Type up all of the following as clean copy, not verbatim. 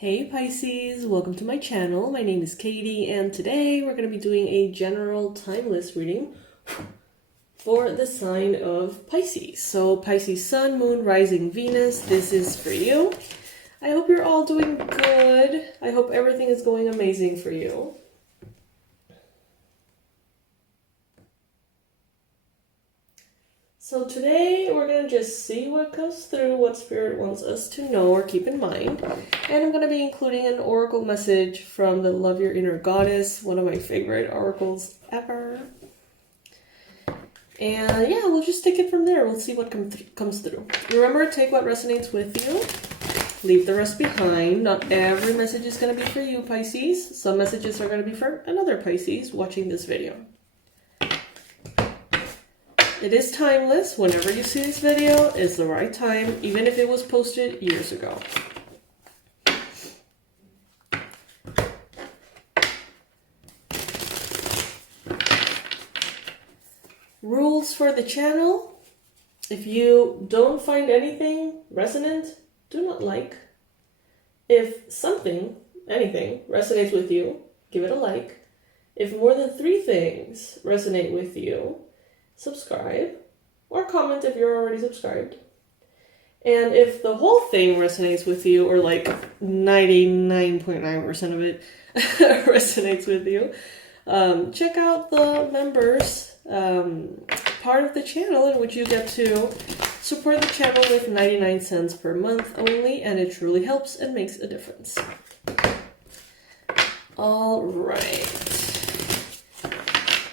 Hey Pisces, welcome to my channel. My name is Katie and today we're going to be doing a general timeless reading for the sign of Pisces. So Pisces Sun, Moon, Rising, Venus, this is for you. I hope you're all doing good. I hope everything is going amazing for you. So today we're going to just see what comes through, what Spirit wants us to know or keep in mind. And I'm going to be including an oracle message from the Love Your Inner Goddess, one of my favorite oracles ever. And yeah, we'll just take it from there. We'll see what comes through. Remember, take what resonates with you. Leave the rest behind. Not every message is going to be for you, Pisces. Some messages are going to be for another Pisces watching this video. It is timeless. Whenever you see this video, it's the right time, even if it was posted years ago. Rules for the channel. If you don't find anything resonant, do not like. If something, anything, resonates with you, give it a like. If more than 3 things resonate with you, subscribe or comment if you're already subscribed. And if the whole thing resonates with you, or like 99.9% of it resonates with you, check out the members part of the channel, in which you get to support the channel with 99 cents per month only, and it truly helps and makes a difference. All right.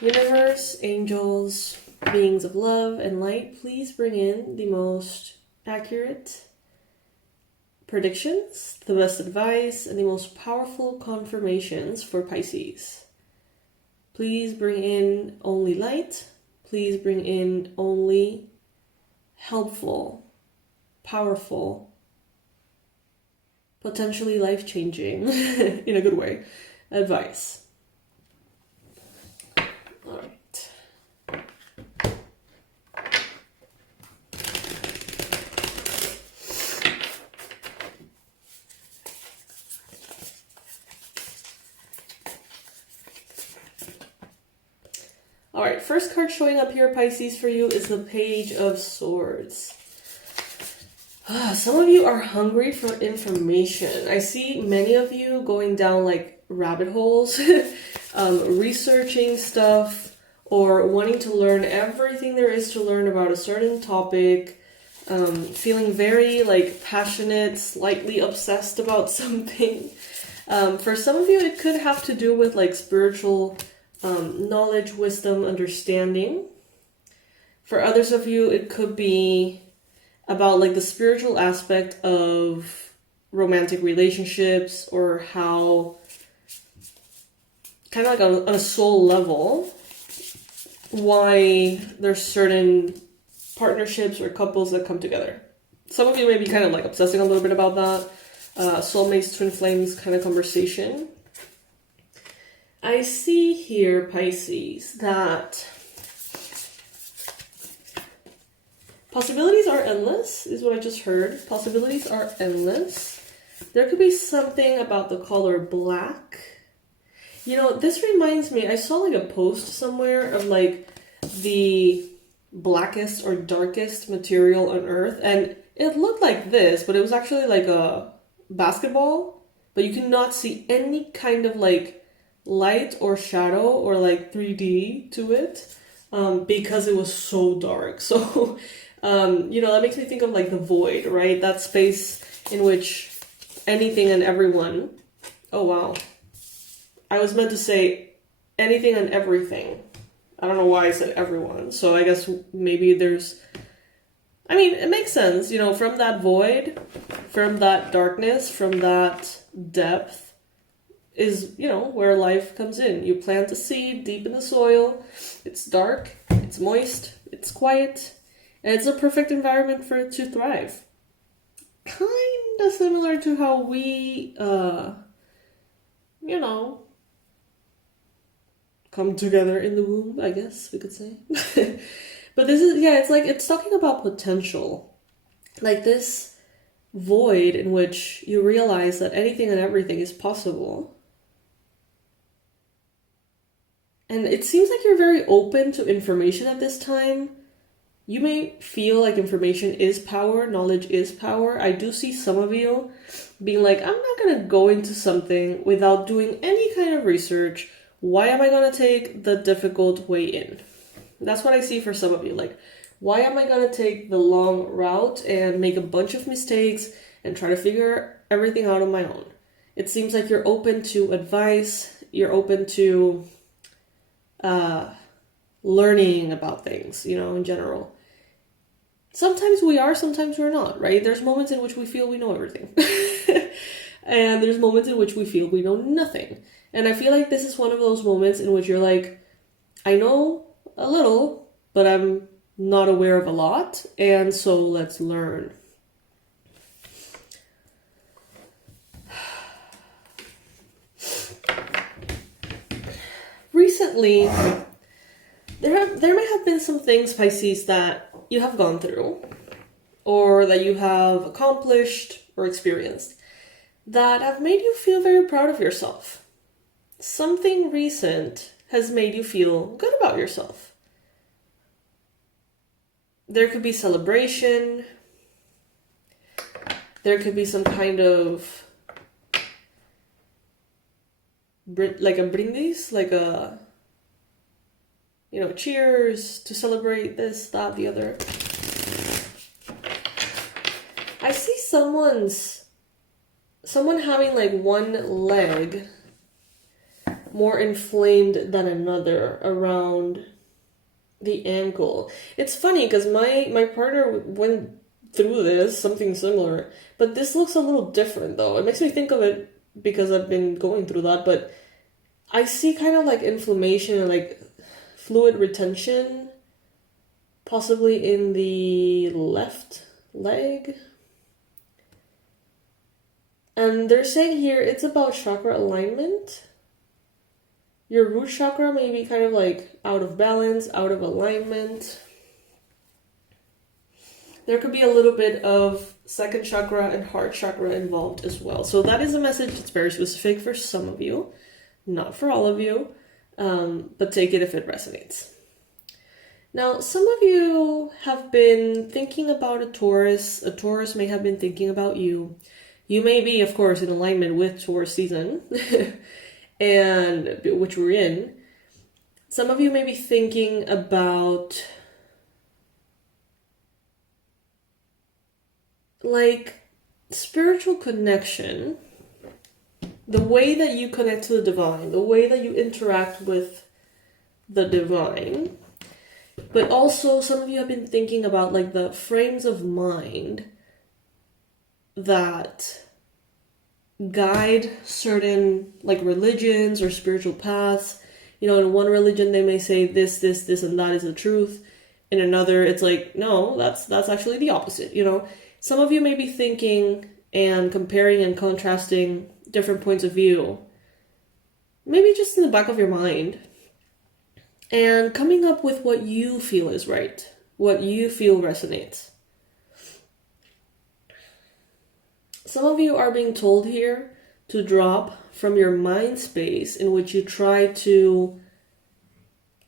Universe, angels, beings of love and light, please bring in the most accurate predictions, the best advice, and the most powerful confirmations for Pisces. Please bring in only light. Please bring in only helpful, powerful, potentially life-changing, in a good way, advice. All right. Alright, first card showing up here, Pisces, for you is the Page of Swords. Some of you are hungry for information. I see many of you going down like rabbit holes, researching stuff, or wanting to learn everything there is to learn about a certain topic, feeling very like passionate, slightly obsessed about something. For some of you, it could have to do with like spiritual knowledge, wisdom, understanding. For others of you, it could be about like the spiritual aspect of romantic relationships, or how, kind of like on a soul level, why there's certain partnerships or couples that come together. Some of you may be kind of like obsessing a little bit about that. Soulmates, twin flames kind of conversation. I see here, Pisces, that possibilities are endless, is what I just heard. Possibilities are endless. There could be something about the color black. You know, this reminds me, I saw like a post somewhere of like the blackest or darkest material on Earth, and it looked like this, but it was actually like a basketball, but you cannot see any kind of like light or shadow or like 3D to it, because it was so dark. So you know, that makes me think of like the void, right? That space in which anything and everyone, oh wow, I was meant to say anything and everything. I don't know why I said everyone. So I guess maybe there's, I mean, it makes sense, you know, from that void, from that darkness, from that depth, is, you know, where life comes in. You plant a seed deep in the soil. It's dark, it's moist, it's quiet, and it's a perfect environment for it to thrive. Kind of similar to how we, you know, come together in the womb, I guess we could say. But this is, yeah, it's like, it's talking about potential. Like this void in which you realize that anything and everything is possible. And it seems like you're very open to information at this time. You may feel like information is power, knowledge is power. I do see some of you being like, I'm not going to go into something without doing any kind of research. Why am I going to take the difficult way in? That's what I see for some of you. Like, why am I going to take the long route and make a bunch of mistakes and try to figure everything out on my own? It seems like you're open to advice. You're open to learning about things, you know, in general. Sometimes we are, sometimes we're not, right? There's moments in which we feel we know everything. And there's moments in which we feel we know nothing. And I feel like this is one of those moments in which you're like, I know a little, but I'm not aware of a lot. And so let's learn. Recently, there may have been some things, Pisces, that you have gone through or that you have accomplished or experienced that have made you feel very proud of yourself. Something recent has made you feel good about yourself. There could be celebration. There could be some kind of like a brindis, like a, you know, cheers to celebrate this, that, the other. I see someone having like one leg more inflamed than another around the ankle. It's funny because my partner went through this, something similar, but this looks a little different though. It makes me think of it because I've been going through that, but I see kind of like inflammation and like fluid retention, possibly in the left leg. And they're saying here it's about chakra alignment. Your root chakra may be kind of like out of balance, out of alignment. There could be a little bit of second chakra and heart chakra involved as well. So that is a message that's very specific for some of you, not for all of you, but take it if it resonates. Now, some of you have been thinking about a Taurus. A Taurus may have been thinking about you. You may be, of course, in alignment with Taurus season, and which we're in. Some of you may be thinking about like spiritual connection, the way that you connect to the divine, the way that you interact with the divine. But also some of you have been thinking about like the frames of mind that guide certain like religions or spiritual paths. You know, in one religion they may say this, and that is the truth. In another, it's like, no, that's actually the opposite, you know. Some of you may be thinking and comparing and contrasting different points of view, maybe just in the back of your mind, and coming up with what you feel is right, what you feel resonates. Some of you are being told here to drop from your mind space in which you try to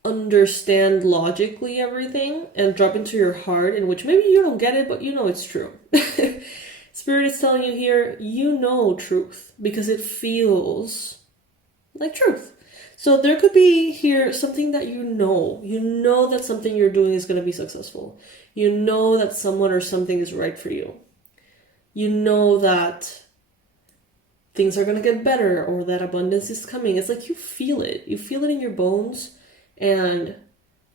understand logically everything and drop into your heart in which maybe you don't get it, but you know it's true. Spirit is telling you here, you know truth because it feels like truth. So there could be here something that you know that something you're doing is going to be successful. You know that someone or something is right for you. You know that things are going to get better or that abundance is coming. It's like you feel it. You feel it in your bones. And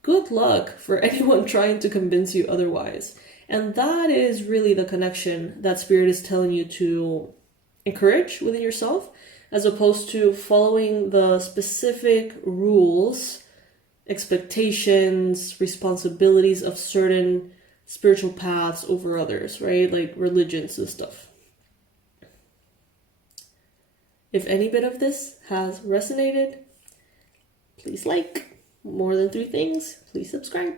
good luck for anyone trying to convince you otherwise. And that is really the connection that Spirit is telling you to encourage within yourself, as opposed to following the specific rules, expectations, responsibilities of certain spiritual paths over others, right? Like religions and stuff. If any bit of this has resonated, please like. More than 3 things, please subscribe.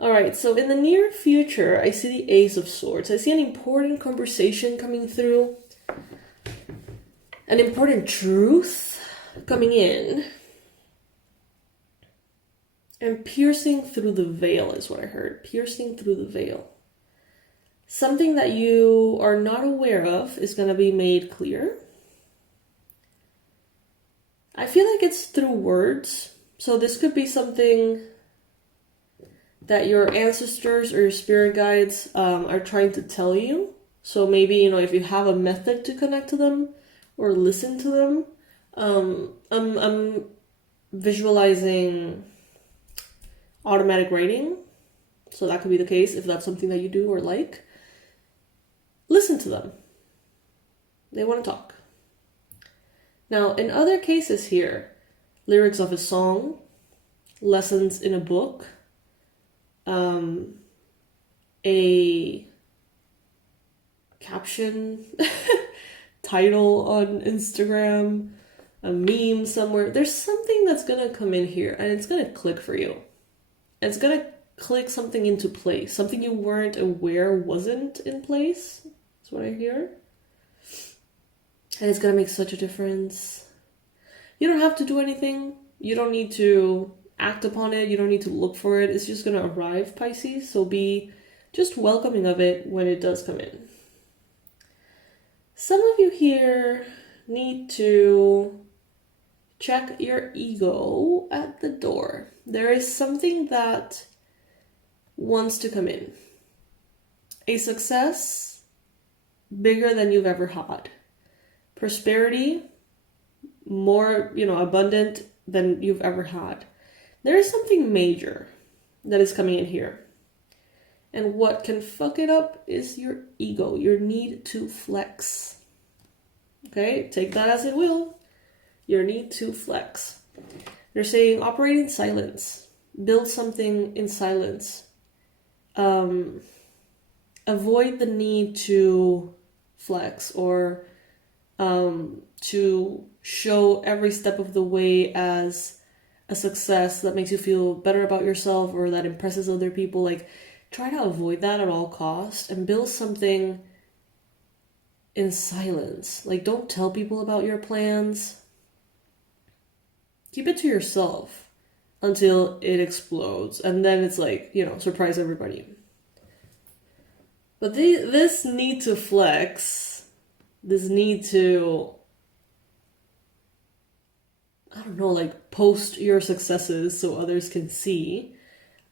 All right, so in the near future, I see the Ace of Swords. I see an important conversation coming through, an important truth coming in, and piercing through the veil is what I heard. Piercing through the veil. Something that you are not aware of is going to be made clear. I feel like it's through words. So this could be something that your ancestors or your spirit guides are trying to tell you. So maybe, you know, if you have a method to connect to them or listen to them, I'm visualizing automatic writing. So that could be the case if that's something that you do or like. Listen to them. They want to talk. Now, in other cases here, lyrics of a song, lessons in a book, a caption, title on Instagram, a meme somewhere. There's something that's going to come in here and it's going to click for you. It's going to click something into place. Something you weren't aware wasn't in place. That's what I hear. And it's going to make such a difference. You don't have to do anything. You don't need to act upon it. You don't need to look for it. It's just going to arrive, Pisces. So be just welcoming of it when it does come in. Some of you here need to check your ego at the door. There is something that wants to come in. A success bigger than you've ever had. Prosperity more, abundant than you've ever had. There is something major that is coming in here. And what can fuck it up is your ego, your need to flex. Okay, take that as it will. Your need to flex. They're saying operate in silence. Build something in silence. Avoid the need to flex or to show every step of the way as a success that makes you feel better about yourself or that impresses other people. Like, try to avoid that at all costs and build something in silence. Like, don't tell people about your plans. Keep it to yourself until it explodes. And then it's like, surprise everybody. But this need to flex, this need to, post your successes so others can see,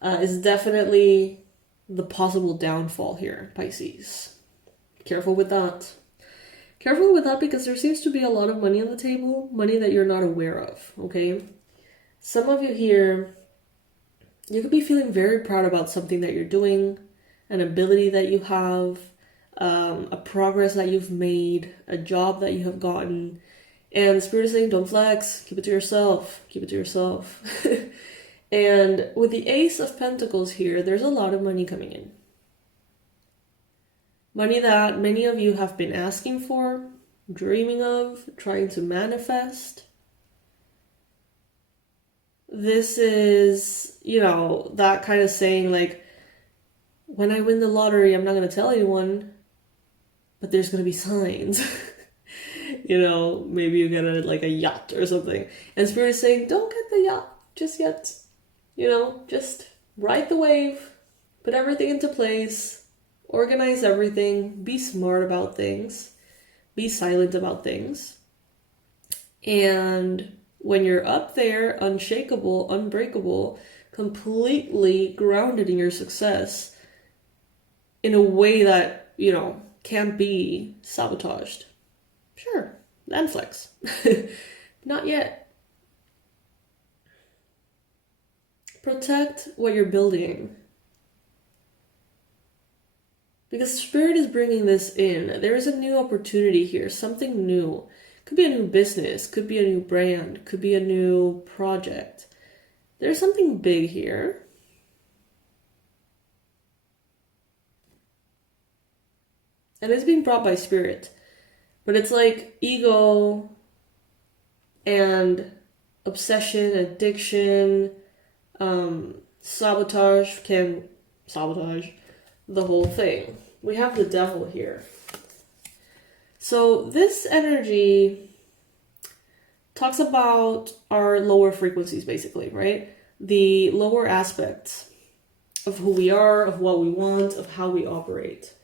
is definitely the possible downfall here, Pisces. Careful with that. Careful with that because there seems to be a lot of money on the table, money that you're not aware of, okay? Some of you here, you could be feeling very proud about something that you're doing, an ability that you have, a progress that you've made, a job that you have gotten, and the Spirit is saying, don't flex, keep it to yourself, keep it to yourself. And with the Ace of Pentacles here, there's a lot of money coming in. Money that many of you have been asking for, dreaming of, trying to manifest. This is, that kind of saying like, when I win the lottery, I'm not going to tell anyone, but there's going to be signs. Maybe you get a yacht or something. And Spirit is saying, don't get the yacht just yet. Just ride the wave, put everything into place, organize everything, be smart about things, be silent about things. And when you're up there, unshakable, unbreakable, completely grounded in your success in a way that, can't be sabotaged. Sure, then flex. Not yet. Protect what you're building. Because Spirit is bringing this in. There is a new opportunity here, something new. Could be a new business, could be a new brand, could be a new project. There's something big here. And it's being brought by Spirit. But it's like ego and obsession, addiction, sabotage can sabotage the whole thing. We have the devil here. So this energy talks about our lower frequencies, basically, right? The lower aspects of who we are, of what we want, of how we operate.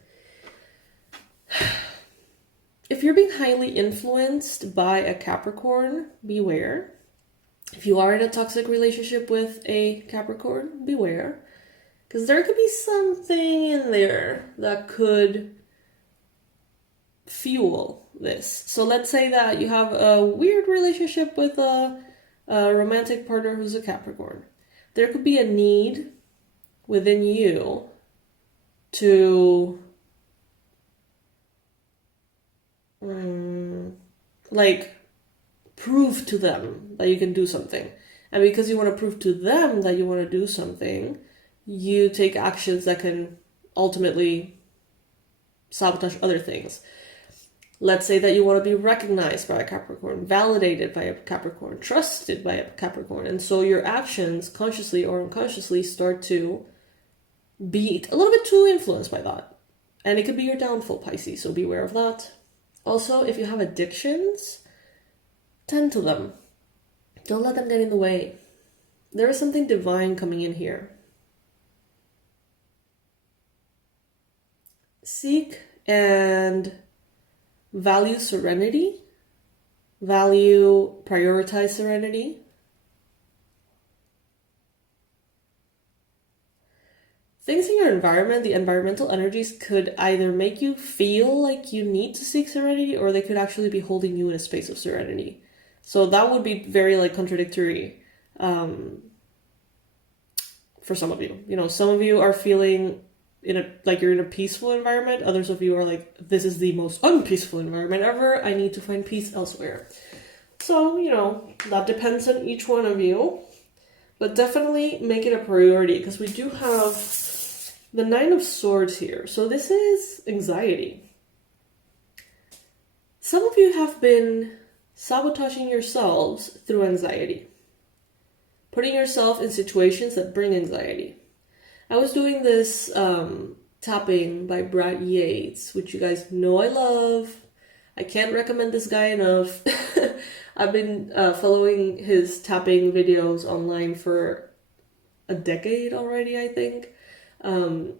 If you're being highly influenced by a Capricorn, beware. If you are in a toxic relationship with a Capricorn, beware. Because there could be something in there that could fuel this. So let's say that you have a weird relationship with a romantic partner who's a Capricorn. There could be a need within you to like prove to them that you can do something. And because you want to prove to them that you want to do something, you take actions that can ultimately sabotage other things. Let's say that you want to be recognized by a Capricorn, validated by a Capricorn, trusted by a Capricorn. And so your actions, consciously or unconsciously, start to be a little bit too influenced by that. And it could be your downfall, Pisces, so beware of that. Also, if you have addictions, tend to them. Don't let them get in the way. There is something divine coming in here. Seek and value serenity. Prioritize serenity. Things in your environment, the environmental energies could either make you feel like you need to seek serenity, or they could actually be holding you in a space of serenity. So that would be very like contradictory for some of you. You know, some of you are feeling like you're in a peaceful environment. Others of you are like, this is the most unpeaceful environment ever. I need to find peace elsewhere. So, you know, that depends on each one of you. But definitely make it a priority, because we do have the Nine of Swords here. So this is anxiety. Some of you have been sabotaging yourselves through anxiety. Putting yourself in situations that bring anxiety. I was doing this tapping by Brad Yates, which you guys know I love. I can't recommend this guy enough. I've been following his tapping videos online for a decade already, I think. And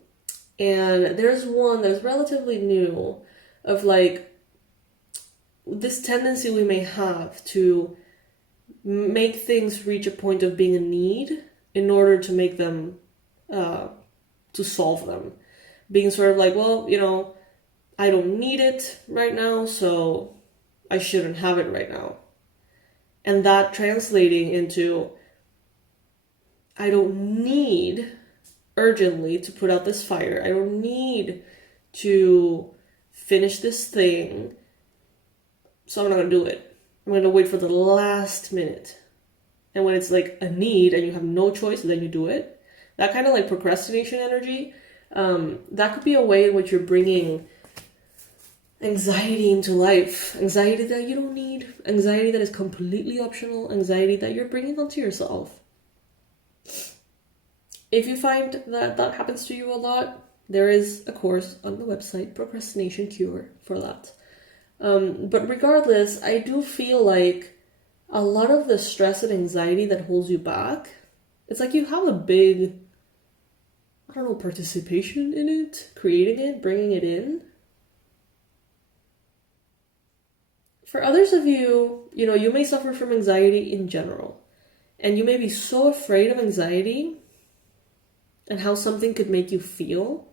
there's one that's relatively new of like this tendency we may have to make things reach a point of being a need in order to make them to solve them. Being sort of like, well, you know, I don't need it right now, so I shouldn't have it right now. And that translating into, I don't need urgently to put out this fire. I don't need to finish this thing, so I'm not going to do it. I'm going to wait for the last minute. And when it's like a need and you have no choice, then you do it. That kind of like procrastination energy, that could be a way in which you're bringing anxiety into life. Anxiety that you don't need. Anxiety that is completely optional. Anxiety that you're bringing onto yourself. If you find that that happens to you a lot, there is a course on the website, Procrastination Cure, for that. But regardless, I do feel like a lot of the stress and anxiety that holds you back, it's like you have a big, I don't know, participation in it, creating it, bringing it in. For others of you, you know, you may suffer from anxiety in general. And you may be so afraid of anxiety and how something could make you feel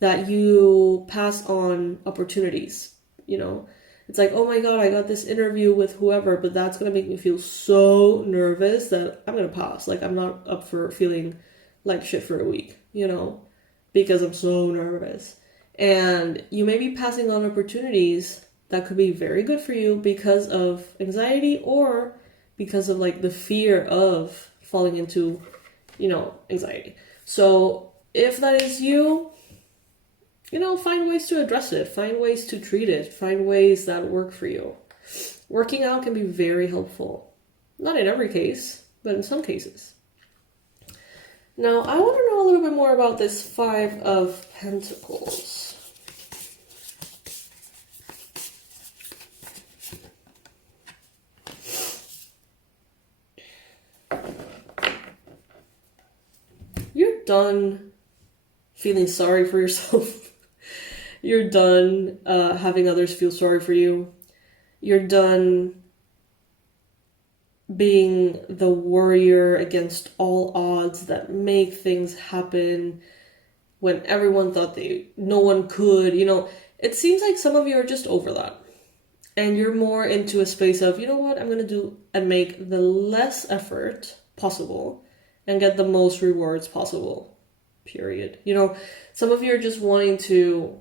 that you pass on opportunities, you know. It's like, oh my God, I got this interview with whoever, but that's going to make me feel so nervous that I'm going to pass. Like, I'm not up for feeling like shit for a week, you know, because I'm so nervous. And you may be passing on opportunities that could be very good for you because of anxiety or because of like the fear of falling into, you know, anxiety. So if that is you, you know, find ways to address it, find ways to treat it, find ways that work for you. Working out can be very helpful. Not in every case, but in some cases. Now, I want to know a little bit more about this Five of Pentacles. You're done feeling sorry for yourself. You're done having others feel sorry for you. You're done being the warrior against all odds that make things happen when everyone thought no one could. You know, it seems like some of you are just over that. And you're more into a space of, you know what, I'm going to do and make the less effort possible and get the most rewards possible, period. You know, some of you are just wanting to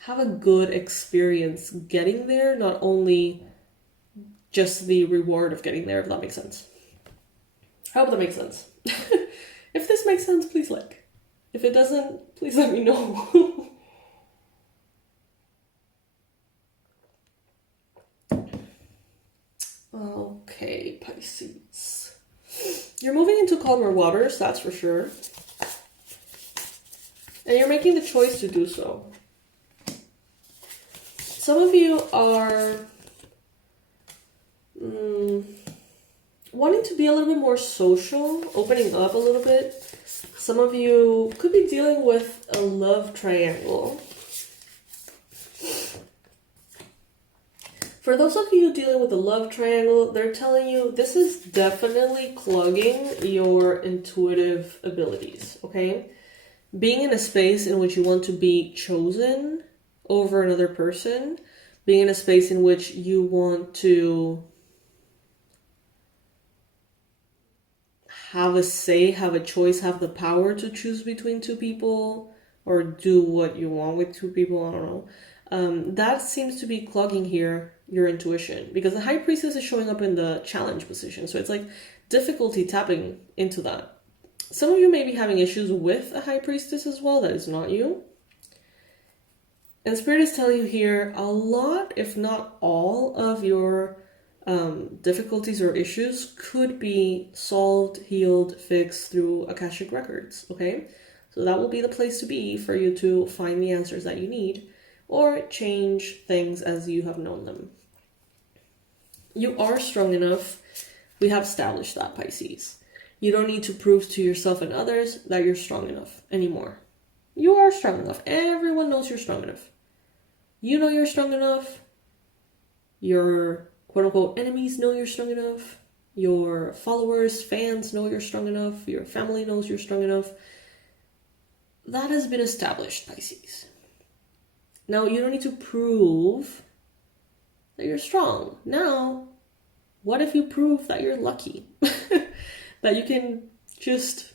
have a good experience getting there, not only just the reward of getting there, if that makes sense. I hope that makes sense. If this makes sense, please like. If it doesn't, please let me know. Okay, Pisces. You're moving into calmer waters, that's for sure. And you're making the choice to do so. Some of you are wanting to be a little bit more social, opening up a little bit. Some of you could be dealing with a love triangle. For those of you dealing with a love triangle, they're telling you this is definitely clogging your intuitive abilities, okay? Being in a space in which you want to be chosen over another person, being in a space in which you want to have a say, have a choice, have the power to choose between two people or do what you want with two people, I don't know. That seems to be clogging here your intuition, because the High Priestess is showing up in the challenge position. So it's like difficulty tapping into that. Some of you may be having issues with a High Priestess as well. That is not you. And Spirit is telling you here a lot, if not all, of your difficulties or issues could be solved, healed, fixed through Akashic Records, okay? So that will be the place to be for you to find the answers that you need or change things as you have known them. You are strong enough. We have established that, Pisces. You don't need to prove to yourself and others that you're strong enough anymore. You are strong enough. Everyone knows you're strong enough. You know you're strong enough. Your quote-unquote enemies know you're strong enough. Your followers, fans know you're strong enough. Your family knows you're strong enough. That has been established, Pisces. Now, you don't need to prove that you're strong. Now, what if you prove that you're lucky? That you can just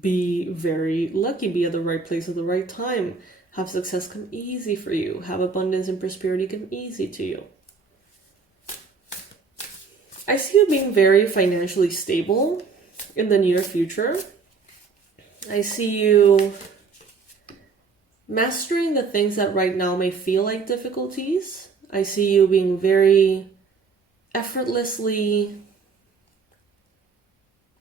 be very lucky, be at the right place at the right time, have success come easy for you, have abundance and prosperity come easy to you. I see you being very financially stable in the near future. I see you mastering the things that right now may feel like difficulties. I see you being very effortlessly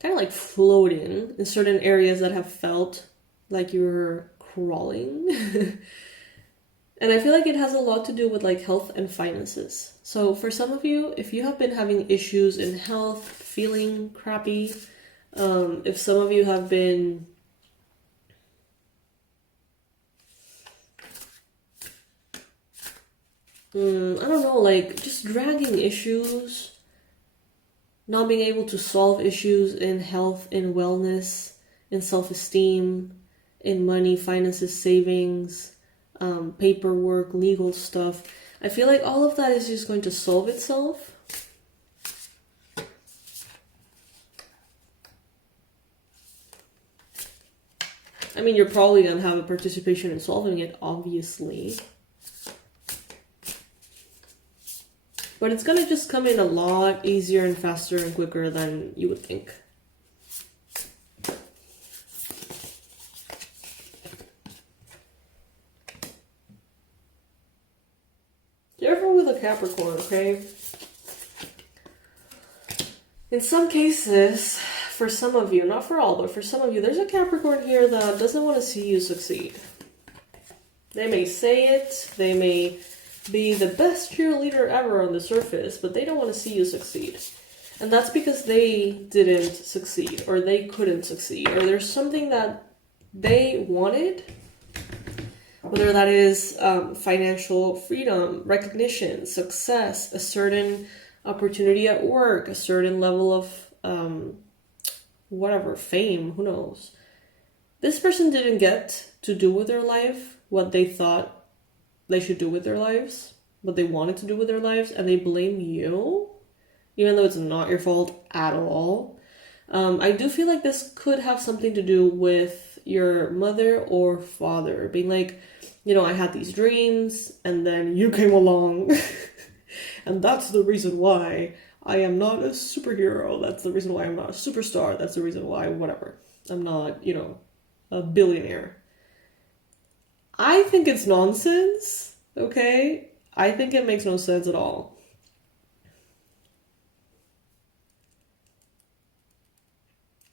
kind of like floating in certain areas that have felt like you're crawling. And I feel like it has a lot to do with like health and finances. So for some of you, if you have been having issues in health, feeling crappy, if some of you have been I don't know, like just dragging issues, not being able to solve issues in health, in wellness, in self-esteem, in money, finances, savings, paperwork, legal stuff. I feel like all of that is just going to solve itself. I mean, you're probably going to have a participation in solving it, obviously. But it's going to just come in a lot easier and faster and quicker than you would think. Careful with a Capricorn, okay? In some cases, for for some of you, not for all, but for some of you, there's a Capricorn here that doesn't want to see you succeed. They may say it, they may be the best cheerleader ever on the surface, but they don't want to see you succeed. And that's because they didn't succeed, or they couldn't succeed, or there's something that they wanted, whether that is financial freedom, recognition, success, a certain opportunity at work, a certain level of whatever, fame, who knows. This person didn't get to do with their life what they thought they should do with their lives, what they wanted to do with their lives, and they blame you, even though it's not your fault at all. I do feel like this could have something to do with your mother or father being like, you know, I had these dreams and then you came along and that's the reason why I am not a superhero. That's the reason why I'm not a superstar. That's the reason why whatever. I'm not, you know, a billionaire. I think it's nonsense, okay? I think it makes no sense at all.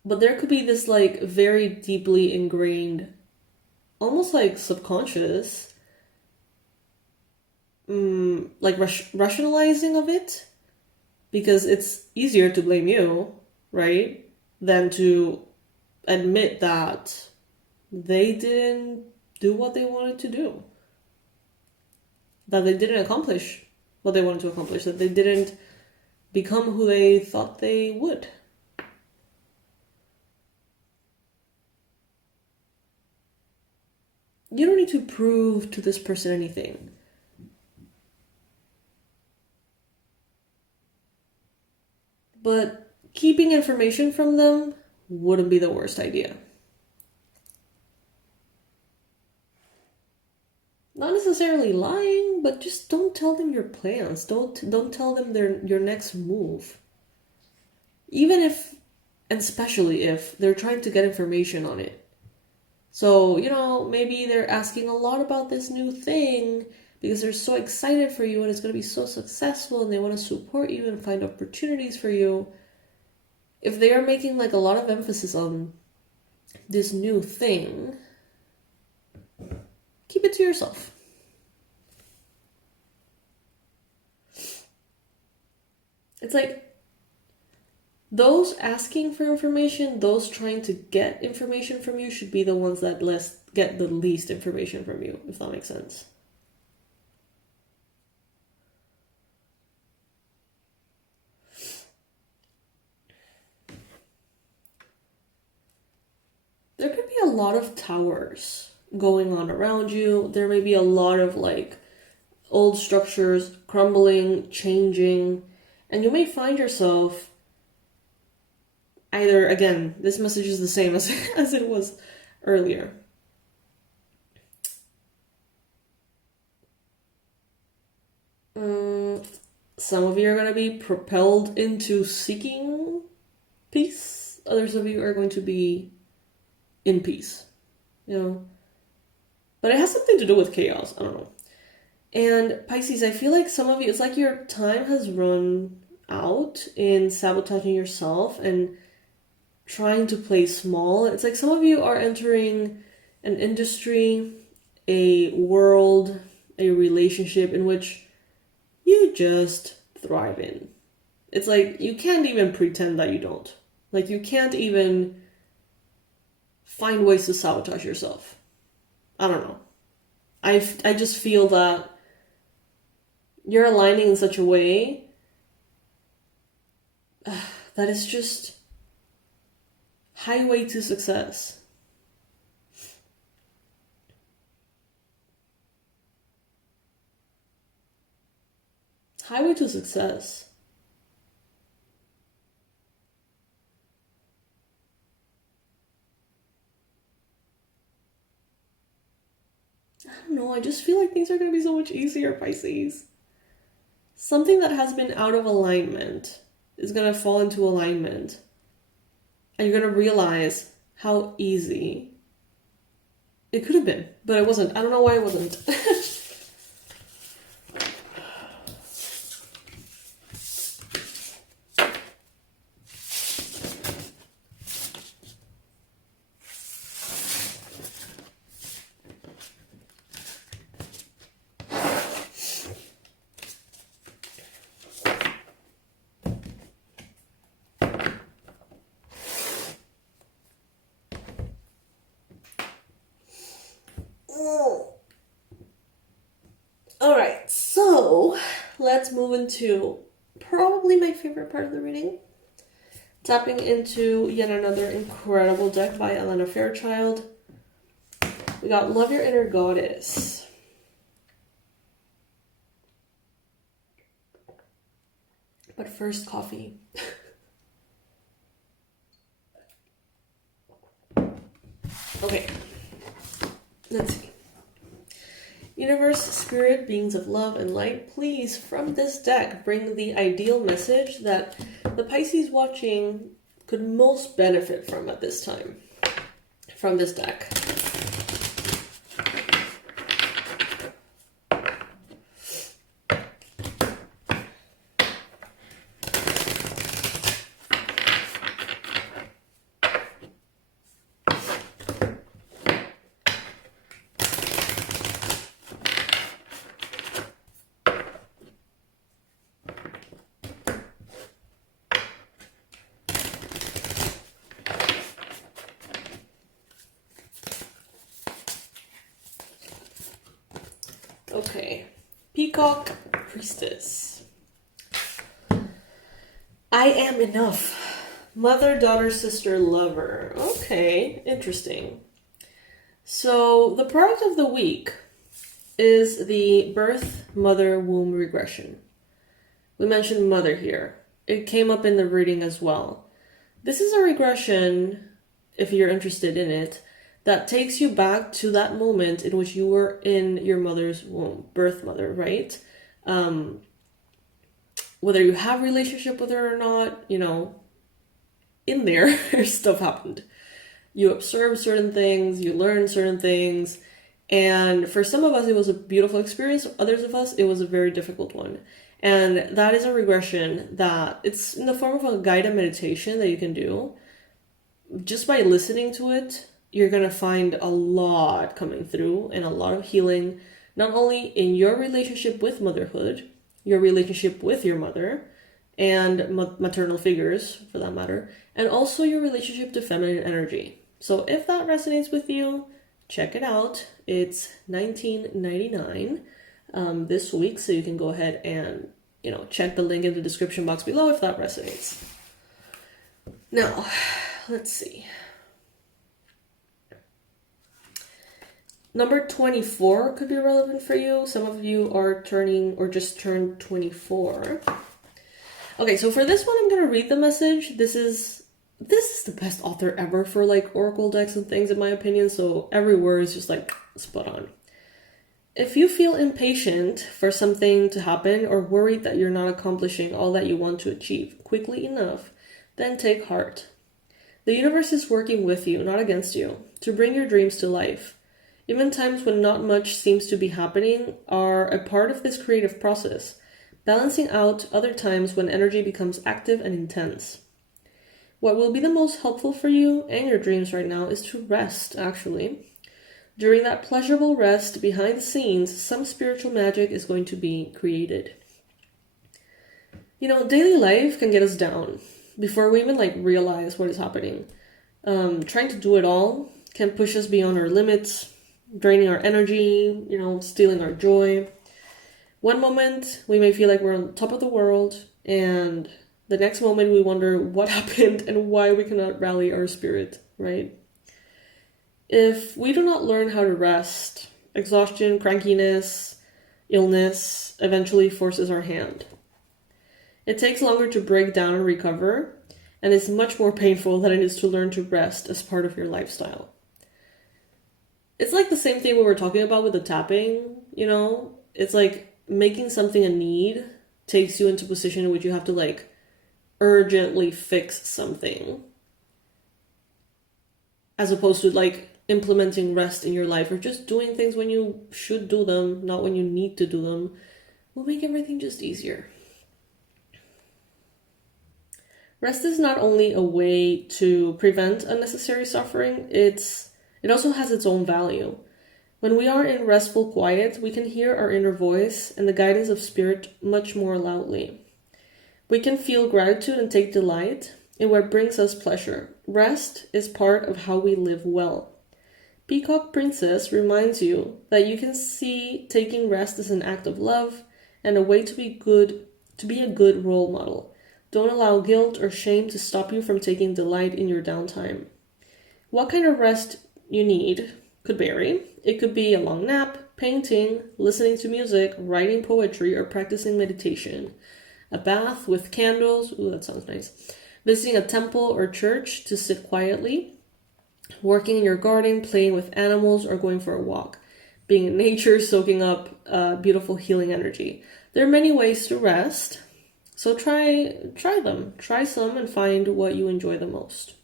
But there could be this like very deeply ingrained, almost like subconscious, like rationalizing of it, because it's easier to blame you, right, than to admit that they didn't do what they wanted to do, that they didn't accomplish what they wanted to accomplish, that they didn't become who they thought they would. You don't need to prove to this person anything. But keeping information from them wouldn't be the worst idea. Not necessarily lying, but just don't tell them your plans. Don't tell them your next move. Even if, and especially if, they're trying to get information on it. So, you know, maybe they're asking a lot about this new thing because they're so excited for you and it's going to be so successful and they want to support you and find opportunities for you. If they are making like a lot of emphasis on this new thing, keep it to yourself. It's like those asking for information, those trying to get information from you should be the ones that get the least information from you, if that makes sense. There could be a lot of towers going on around you. There may be a lot of like old structures crumbling, changing, and you may find yourself either, again, this message is the same as it was earlier. Some of you are going to be propelled into seeking peace. Others of you are going to be in peace, you know. But it has something to do with chaos. I don't know. And Pisces, I feel like some of you, it's like your time has run out in sabotaging yourself and trying to play small. It's like some of you are entering an industry, a world, a relationship in which you just thrive in. It's like you can't even pretend that you don't. Like you can't even find ways to sabotage yourself. I don't know. I just feel that you're aligning in such a way that is just highway to success. Highway to success. I don't know, I just feel like things are going to be so much easier, Pisces. Something that has been out of alignment is going to fall into alignment. And you're going to realize how easy it could have been, but it wasn't. I don't know why it wasn't. All right, so let's move into probably my favorite part of the reading. Tapping into yet another incredible deck by Elena Fairchild. We got Love Your Inner Goddess. But first, coffee. Okay, let's see. Universe, spirit, beings of love and light, please, from this deck, bring the ideal message that the Pisces watching could most benefit from at this time. From this deck. Okay, Peacock Priestess. I am enough. Mother, daughter, sister, lover. Okay, interesting. So the product of the week is the birth, mother, womb regression. We mentioned mother here. It came up in the reading as well. This is a regression, if you're interested in it, that takes you back to that moment in which you were in your mother's womb, birth mother, right? Whether you have a relationship with her or not, you know, in there, stuff happened. You observed certain things, you learned certain things, and for some of us, it was a beautiful experience. Others of us, it was a very difficult one. And that is a regression that it's in the form of a guided meditation that you can do. Just by listening to it, you're going to find a lot coming through and a lot of healing, not only in your relationship with motherhood, your relationship with your mother and maternal figures for that matter, and also your relationship to feminine energy. So if that resonates with you, check it out. It's $19.99 this week, so you can go ahead and, you know, check the link in the description box below if that resonates. Now, let's see. Number 24 could be relevant for you. Some of you are turning or just turned 24. Okay, so for this one, I'm going to read the message. This is the best author ever for like oracle decks and things, in my opinion. So every word is just like spot on. If you feel impatient for something to happen or worried that you're not accomplishing all that you want to achieve quickly enough, then take heart. The universe is working with you, not against you, to bring your dreams to life. Even times when not much seems to be happening are a part of this creative process, balancing out other times when energy becomes active and intense. What will be the most helpful for you and your dreams right now is to rest, actually. During that pleasurable rest behind the scenes, some spiritual magic is going to be created. You know, daily life can get us down before we even like realize what is happening. Trying to do it all can push us beyond our limits, draining our energy, you know, stealing our joy. One moment we may feel like we're on top of the world, and the next moment we wonder what happened and why we cannot rally our spirit, right? If we do not learn how to rest, exhaustion, crankiness, illness eventually forces our hand. It takes longer to break down and recover, and it's much more painful than it is to learn to rest as part of your lifestyle. It's like the same thing we were talking about with the tapping, you know? It's like making something a need takes you into a position in which you have to like urgently fix something. As opposed to like implementing rest in your life or just doing things when you should do them, not when you need to do them, will make everything just easier. Rest is not only a way to prevent unnecessary suffering, it also has its own value. When we are in restful quiet, we can hear our inner voice and the guidance of spirit much more loudly. We can feel gratitude and take delight in what brings us pleasure. Rest is part of how we live well. Peacock Princess reminds you that you can see taking rest as an act of love and a way to be a good role model. Don't allow guilt or shame to stop you from taking delight in your downtime. What kind of rest you need could vary. It could be a long nap, painting, listening to music, writing poetry, or practicing meditation. A bath with candles, ooh, that sounds nice. Visiting a temple or church to sit quietly. Working in your garden, playing with animals, or going for a walk. Being in nature, soaking up beautiful healing energy. There are many ways to rest, so try them. Try some and find what you enjoy the most.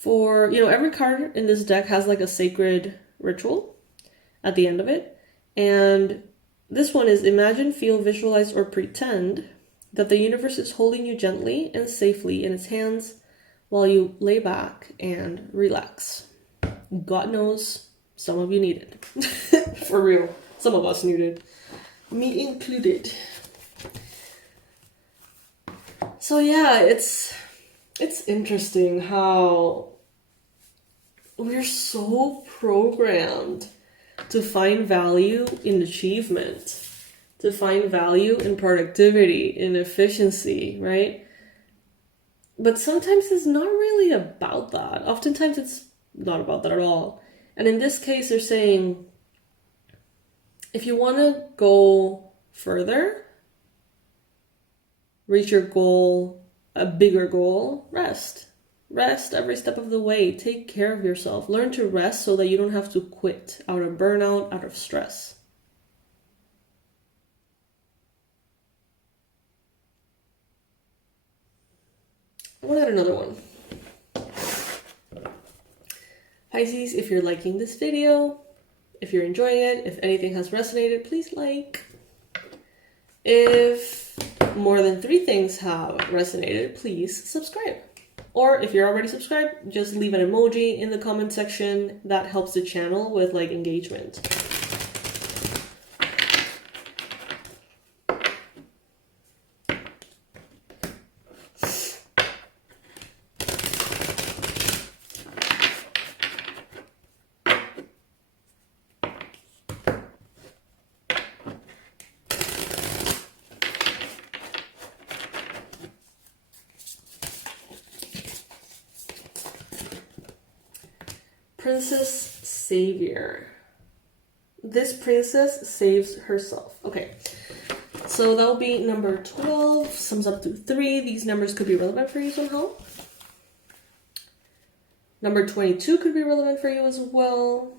For, every card in this deck has like a sacred ritual at the end of it. And this one is imagine, feel, visualize, or pretend that the universe is holding you gently and safely in its hands while you lay back and relax. God knows some of you need it. For real. Some of us need it. Me included. So yeah, it's interesting how we're so programmed to find value in achievement, to find value in productivity, in efficiency, right? But sometimes it's not really about that. Oftentimes it's not about that at all. And in this case, they're saying, if you want to go further, reach your goal, a bigger goal, rest. Rest every step of the way. Take care of yourself. Learn to rest so that you don't have to quit out of burnout, out of stress. I want to add another one. Pisces, if you're liking this video, if you're enjoying it, if anything has resonated, please like. If more than 3 things have resonated, please subscribe. Or if you're already subscribed, just leave an emoji in the comment section. That helps the channel with engagement. Princess Savior. This princess saves herself. Okay, so that will be number 12. Sums up to 3. These numbers could be relevant for you somehow. Number 22 could be relevant for you as well.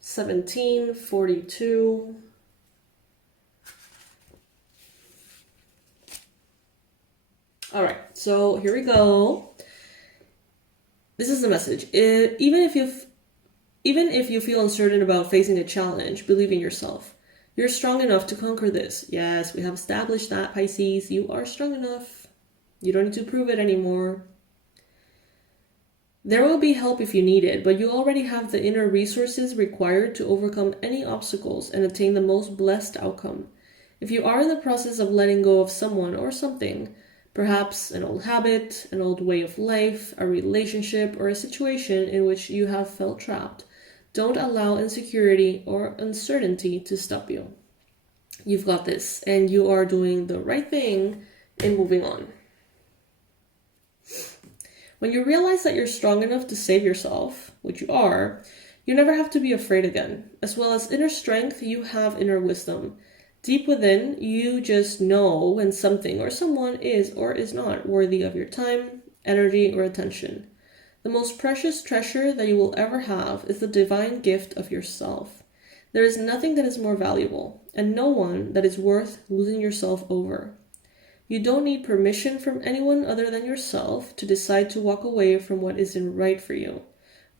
17, 42. All right, so here we go. This is the message. Even if you feel uncertain about facing a challenge, believe in yourself. You're strong enough to conquer this. Yes, we have established that, Pisces. You are strong enough. You don't need to prove it anymore. There will be help if you need it, but you already have the inner resources required to overcome any obstacles and attain the most blessed outcome. If you are in the process of letting go of someone or something, perhaps an old habit, an old way of life, a relationship, or a situation in which you have felt trapped, don't allow insecurity or uncertainty to stop you. You've got this, and you are doing the right thing in moving on. When you realize that you're strong enough to save yourself, which you are, you never have to be afraid again. As well as inner strength, you have inner wisdom. Deep within, you just know when something or someone is or is not worthy of your time, energy, or attention. The most precious treasure that you will ever have is the divine gift of yourself. There is nothing that is more valuable, and no one that is worth losing yourself over. You don't need permission from anyone other than yourself to decide to walk away from what isn't right for you,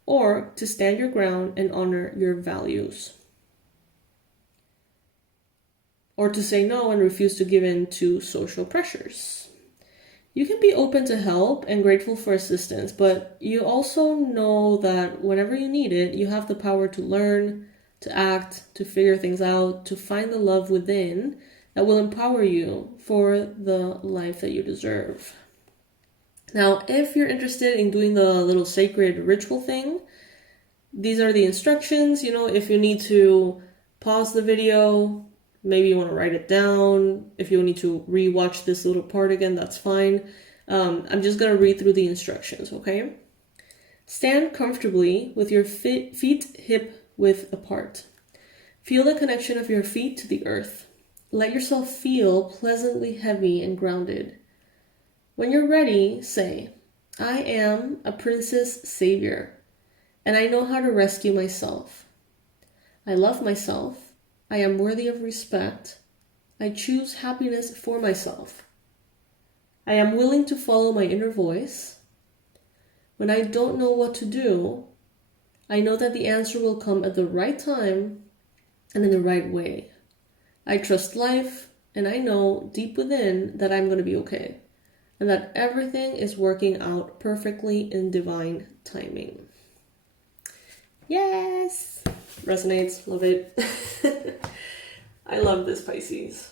or to stand your ground and honor your values, or to say no and refuse to give in to social pressures. You can be open to help and grateful for assistance, but you also know that whenever you need it, you have the power to learn, to act, to figure things out, to find the love within that will empower you for the life that you deserve. Now, if you're interested in doing the little sacred ritual thing, These are the instructions. You know, if you need to pause the video, maybe you want to write it down. If you need to re-watch this little part again, that's fine. I'm just going to read through the instructions, okay? Stand comfortably with your feet hip-width apart. Feel the connection of your feet to the earth. Let yourself feel pleasantly heavy and grounded. When you're ready, say, I am a princess savior, and I know how to rescue myself. I love myself. I am worthy of respect. I choose happiness for myself. I am willing to follow my inner voice. When I don't know what to do, I know that the answer will come at the right time and in the right way. I trust life, and I know deep within that I'm going to be okay, and that everything is working out perfectly in divine timing. Yes! Resonates. Love it. I love this, Pisces.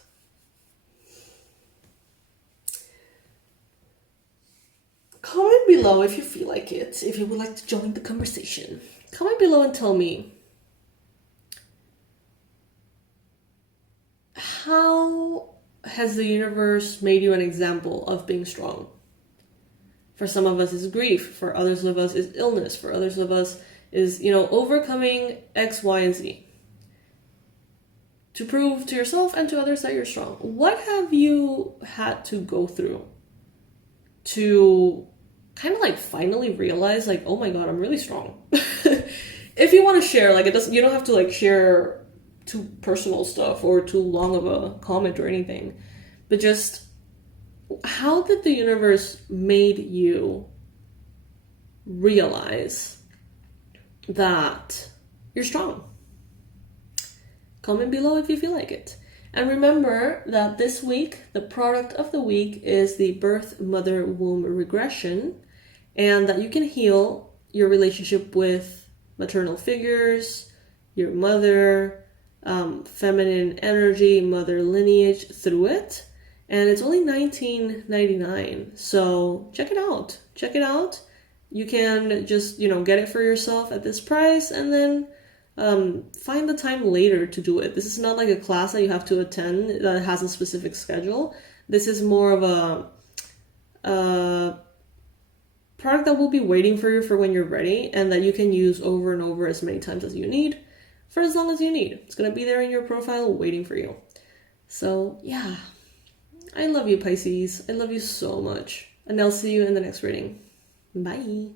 Comment below if you feel like it, if you would like to join the conversation. Comment below and tell me, how has the universe made you an example of being strong? For some of us it's grief, for others of us is illness, for others of us is, you know, overcoming X, Y, and Z. To prove to yourself and to others that you're strong. What have you had to go through to kind of like finally realize, like, oh my god, I'm really strong? If you want to share, like, you don't have to like share too personal stuff or too long of a comment or anything, but just how did the universe made you realize that you're strong? Comment below if you feel like it. And remember that this week, the product of the week is the birth mother womb regression, and that you can heal your relationship with maternal figures, your mother, feminine energy, mother lineage through it. And it's only $19.99. So check it out. Check it out. You can just, you know, get it for yourself at this price, and then find the time later to do it. This is not like a class that you have to attend that has a specific schedule. This is more of a product that will be waiting for you for when you're ready, and that you can use over and over as many times as you need for as long as you need. It's going to be there in your profile waiting for you. So yeah, I love you, Pisces. I love you so much. And I'll see you in the next reading. Bye.